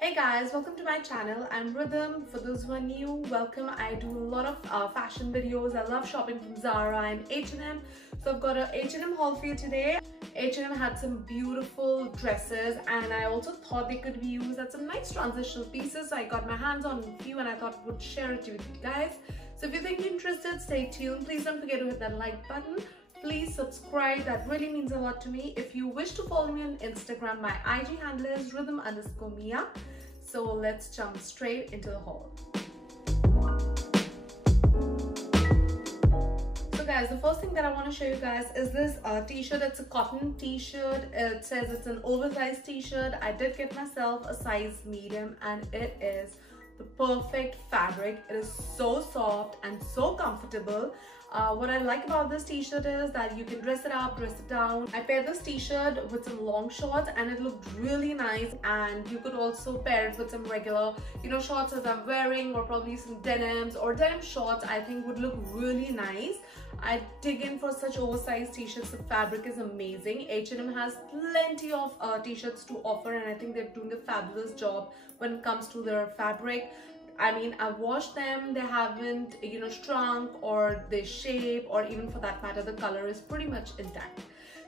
Hey guys, welcome to my channel. I'm Rhythm. For those who are new, welcome. I do a lot of fashion videos. I love shopping from Zara and H&M. So I've got a H&M haul for you today. H&M had some beautiful dresses and I also thought they could be used as some nice transitional pieces. So I got my hands on a few and I thought I would share it with you guys. So if you think you're interested, stay tuned. Please don't forget to hit that like button. Please subscribe, that really means a lot to me. If you wish to follow me on Instagram, my IG handle is rhythm_Mia. So let's jump straight into the haul. So guys, the first thing that I want to show you guys is this t-shirt. It's a cotton t-shirt. It says it's an oversized t-shirt. I did get myself a size medium and it is the perfect fabric. It is so soft and so comfortable. What I like about this t-shirt is that you can dress it up, dress it down. I paired this t-shirt with some long shorts and it looked really nice, and you could also pair it with some regular, shorts as I'm wearing, or probably some denims or denim shorts. I think would look really nice. I dig in for such oversized t-shirts. The fabric is amazing. H&M has plenty of t-shirts to offer and I think they're doing a fabulous job when it comes to their fabric. I mean, I've washed them, they haven't, shrunk or they shape, or even for that matter, the color is pretty much intact.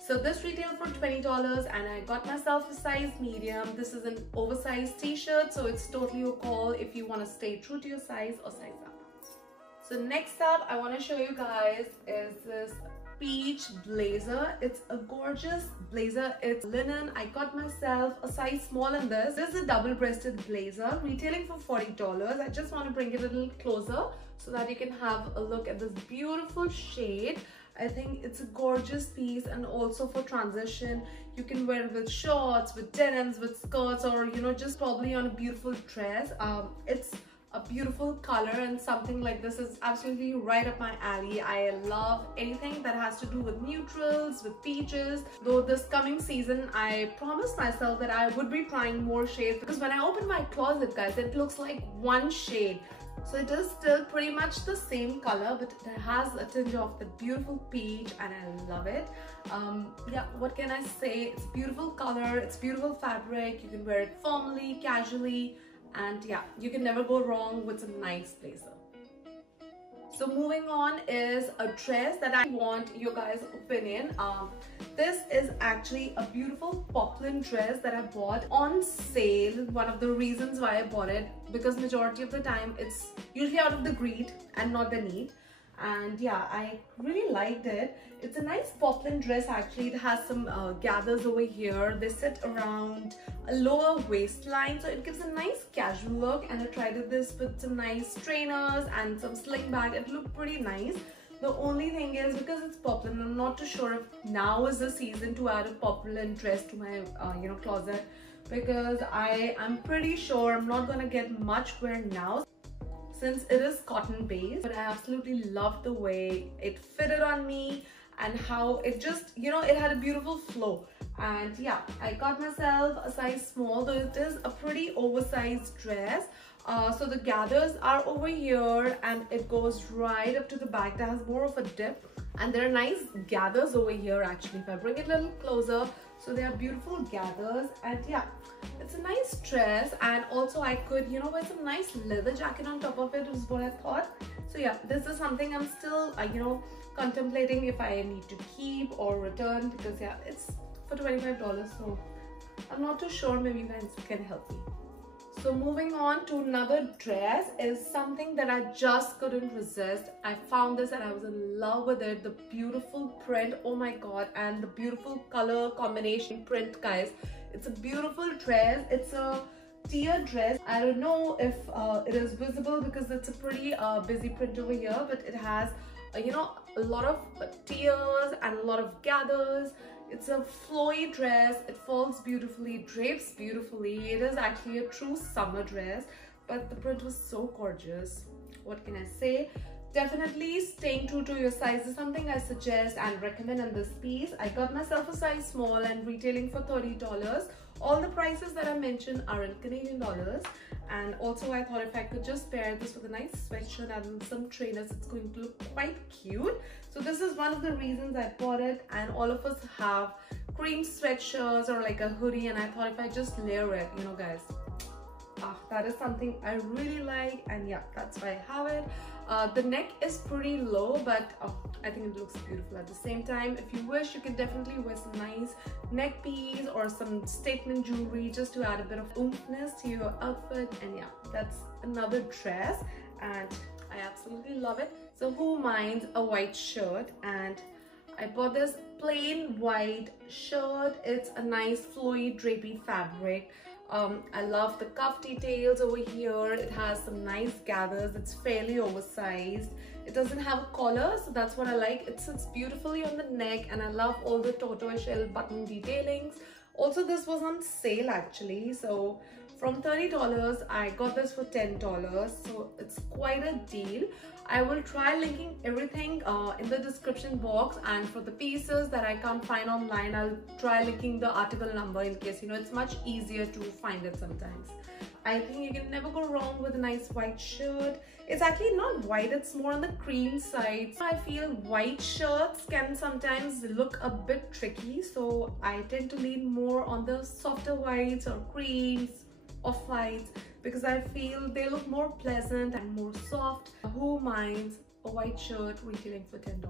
So this retailed for $20 and I got myself a size medium. This is an oversized t-shirt, so it's totally your call if you want to stay true to your size or size up. So next up, I want to show you guys is this peach blazer. It's a gorgeous blazer. It's linen. I got myself a size small in this. This is a double-breasted blazer retailing for $40. I just want to bring it a little closer so that you can have a look at this beautiful shade. I think it's a gorgeous piece, and also for transition you can wear it with shorts, with denims, with skirts, or just probably on a beautiful dress. It's a beautiful color and something like this is absolutely right up my alley. I love anything that has to do with neutrals, with peaches. Though this coming season I promised myself that I would be trying more shades, because when I open my closet, guys, it looks like one shade. So it is still pretty much the same color, but it has a tinge of the beautiful peach and I love it. Yeah, what can I say? It's a beautiful color, it's beautiful fabric. You can wear it formally, casually, and yeah, you can never go wrong with some nice blazer. So moving on is a dress that I want your guys' opinion. This is actually a beautiful poplin dress that I bought on sale. One of the reasons why I bought it, because majority of the time it's usually out of the greed and not the need. And yeah, I really liked it. It's a nice poplin dress actually. It has some gathers over here. They sit around a lower waistline, so it gives a nice casual look. And I tried this with some nice trainers and some sling bag. It looked pretty nice. The only thing is, because it's poplin, I'm not too sure if now is the season to add a poplin dress to my closet, because I'm pretty sure I'm not gonna get much wear now, since it is cotton based. But I absolutely loved the way it fitted on me and how it just, it had a beautiful flow. And yeah, I got myself a size small, though it is a pretty oversized dress. So the gathers are over here and it goes right up to the back. That has more of a dip, and there are nice gathers over here actually. If I bring it a little closer, so they are beautiful gathers. And yeah, it's a nice dress, and also I could wear some nice leather jacket on top of it, is what I thought. So yeah, this is something I'm still contemplating if I need to keep or return, because yeah, it's for $25, so I'm not too sure. Maybe you guys can help me. So moving on to another dress is something that I just couldn't resist. I found this and I was in love with it. The beautiful print, oh my god, and the beautiful color combination print, guys. It's a beautiful dress. It's a tier dress. I don't know if it is visible because it's a pretty busy print over here, but it has a lot of tiers and a lot of gathers. It's a flowy dress. It falls beautifully, drapes beautifully. It is actually a true summer dress, but the print was so gorgeous. What can I say? Definitely staying true to your size is something I suggest and recommend in this piece. I got myself a size small and retailing for $30. All the prices that I mentioned are in Canadian dollars. And also I thought if I could just pair this with a nice sweatshirt and some trainers, it's going to look quite cute. So this is one of the reasons I bought it. And all of us have cream sweatshirts or like a hoodie, and I thought if I just layer it, guys, That is something I really like, and yeah, that's why I have it. The neck is pretty low, but I think it looks beautiful at the same time. If you wish, you can definitely wear some nice neck piece or some statement jewelry just to add a bit of oomphness to your outfit. And yeah, that's another dress, and I absolutely love it. So who minds a white shirt? And I bought this plain white shirt. It's a nice flowy drapey fabric. I love the cuff details over here. It has some nice gathers. It's fairly oversized. It doesn't have a collar, so that's what I like. It sits beautifully on the neck, and I love all the tortoiseshell button detailings. Also, this was on sale actually, so from $30 I got this for $10, so it's quite a deal. I will try linking everything in the description box, and for the pieces that I can't find online, I'll try linking the article number in case, you know, it's much easier to find it sometimes. I think you can never go wrong with a nice white shirt. It's actually not white, it's more on the cream side. I feel white shirts can sometimes look a bit tricky, so I tend to lean more on the softer whites or creams, off-whites, because I feel they look more pleasant and more soft. Who minds a white shirt retailing for $10?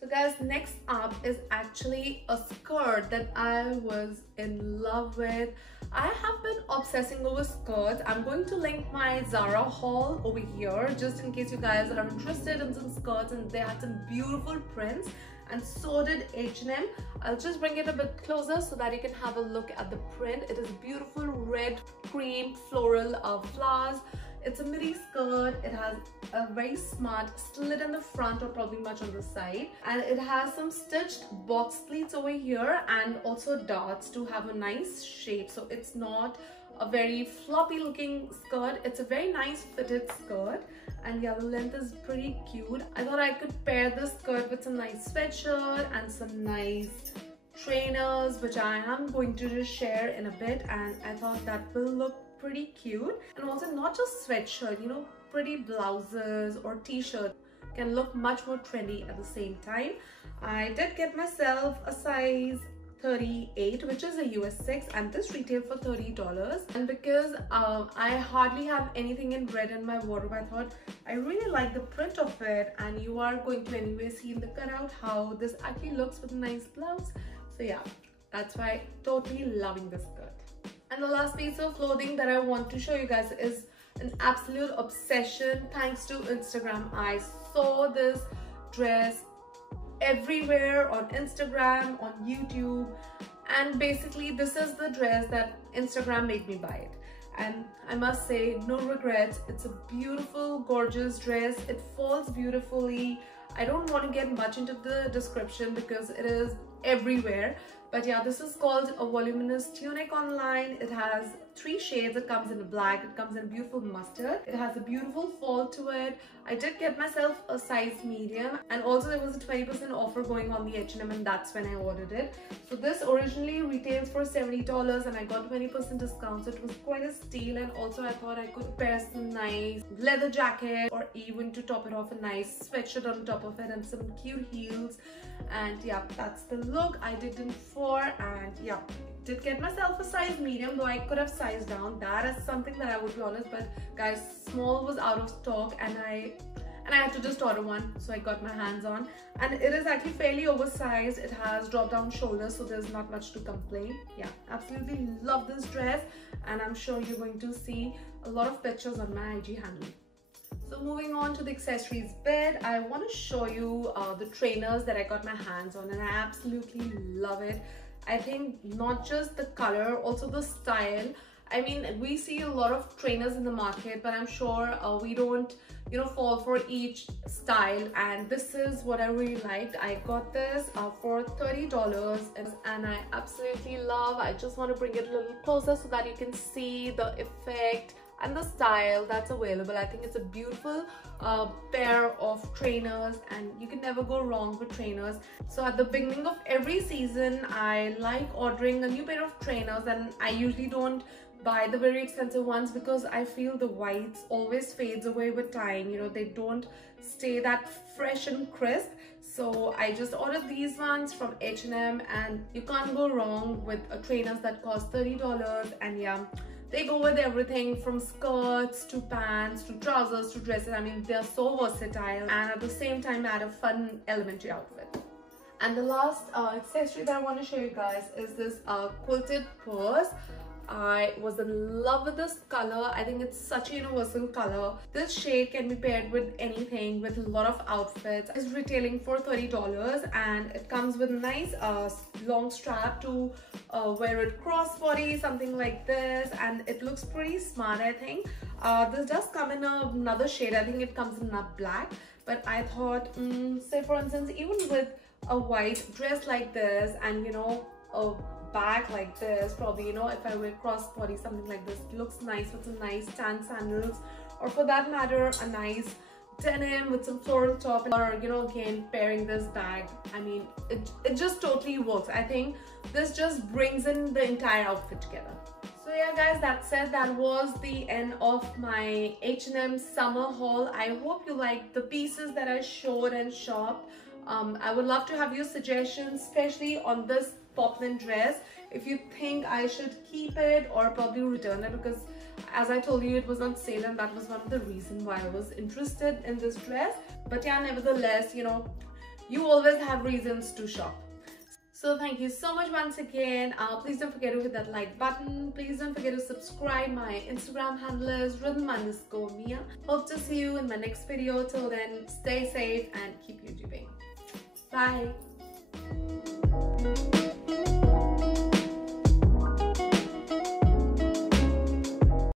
So guys, next up is actually a skirt that I was in love with. I have been obsessing over skirts. I'm going to link my Zara haul over here just in case you guys are interested in some skirts, and they had some beautiful prints, and so did H&M. I'll just bring it a bit closer so that you can have a look at the print. It is beautiful red cream floral flowers. It's a midi skirt. It has a very smart slit in the front, or probably much on the side, and it has some stitched box pleats over here and also darts to have a nice shape. So it's not a very floppy looking skirt. It's a very nice fitted skirt, and yeah, the length is pretty cute. I thought I could pair this skirt with some nice sweatshirt and some nice trainers, which I am going to just share in a bit, and I thought that will look pretty cute. And also not just sweatshirt, you know, pretty blouses or t-shirt can look much more trendy at the same time. I did get myself a size 38, which is a US 6, and this retailed for $30. And because I hardly have anything in red in my wardrobe, I thought I really like the print of it, and you are going to anyway see in the cutout how this actually looks with a nice blouse. So yeah, that's why totally loving this skirt. And the last piece of clothing that I want to show you guys is an absolute obsession thanks to Instagram. I saw this dress everywhere on Instagram, on YouTube, and basically this is the dress that Instagram made me buy it. And I must say, no regrets. It's a beautiful, gorgeous dress. It falls beautifully. I don't want to get much into the description because it is everywhere. But yeah, this is called a voluminous tunic online. It has 3 shades. It comes in black, it comes in beautiful mustard. It has a beautiful fall to it. I did get myself a size medium, and also there was a 20% offer going on the H&M, and that's when I ordered it. So this originally retails for $70, and I got 20% discount, so it was quite a steal. And also I thought I could pair some nice leather jacket, or even to top it off, a nice sweatshirt on top of it and some cute heels. And yeah, that's the look I did in 4, and yeah, did get myself a size medium, though I could have sized down. That is something that I would be honest, but guys, small was out of stock, and I had to just order one, so I got my hands on. And it is actually fairly oversized. It has drop down shoulders, so there's not much to complain. Yeah, absolutely love this dress, and I'm sure you're going to see a lot of pictures on my IG handle. So moving on to the accessories bit, I want to show you the trainers that I got my hands on, and I absolutely love it. I think not just the color, also the style. I mean, we see a lot of trainers in the market, but I'm sure we don't, you know, fall for each style, and this is what I really liked. I got this for $30, and I absolutely love. I just want to bring it a little closer so that you can see the effect and the style that's available. I think it's a beautiful pair of trainers, and you can never go wrong with trainers. So at the beginning of every season, I like ordering a new pair of trainers, and I usually don't buy the very expensive ones because I feel the whites always fades away with time. You know, they don't stay that fresh and crisp. So I just ordered these ones from H&M, and you can't go wrong with trainers that cost $30. And yeah, They go with everything from skirts to pants to trousers to dresses. I mean, they're so versatile and at the same time add a fun element to your outfit. And the last accessory that I want to show you guys is this quilted purse. I was in love with this color. I think it's such a universal color. This shade can be paired with anything, with a lot of outfits. It's retailing for $30 and it comes with a nice long strap to wear it crossbody, something like this, and it looks pretty smart, I think. This does come in another shade. I think it comes in a black, but I thought, say for instance, even with a white dress like this and a bag like this, probably if I wear crossbody, something like this looks nice with some nice tan sandals, or for that matter a nice denim with some floral top, or again pairing this bag. I mean, it just totally works. I think this just brings in the entire outfit together. So yeah guys, that said, that was the end of my H&M summer haul. I hope you liked the pieces that I showed and shopped. I would love to have your suggestions, especially on this poplin dress. If you think I should keep it or probably return it, because as I told you, it was on sale and that was one of the reasons why I was interested in this dress. But yeah, nevertheless, you always have reasons to shop. So thank you so much once again. Please don't forget to hit that like button. Please don't forget to subscribe. My Instagram handle is rhythm_Mia. Hope to see you in my next video. Till then, stay safe and keep YouTubing. Bye.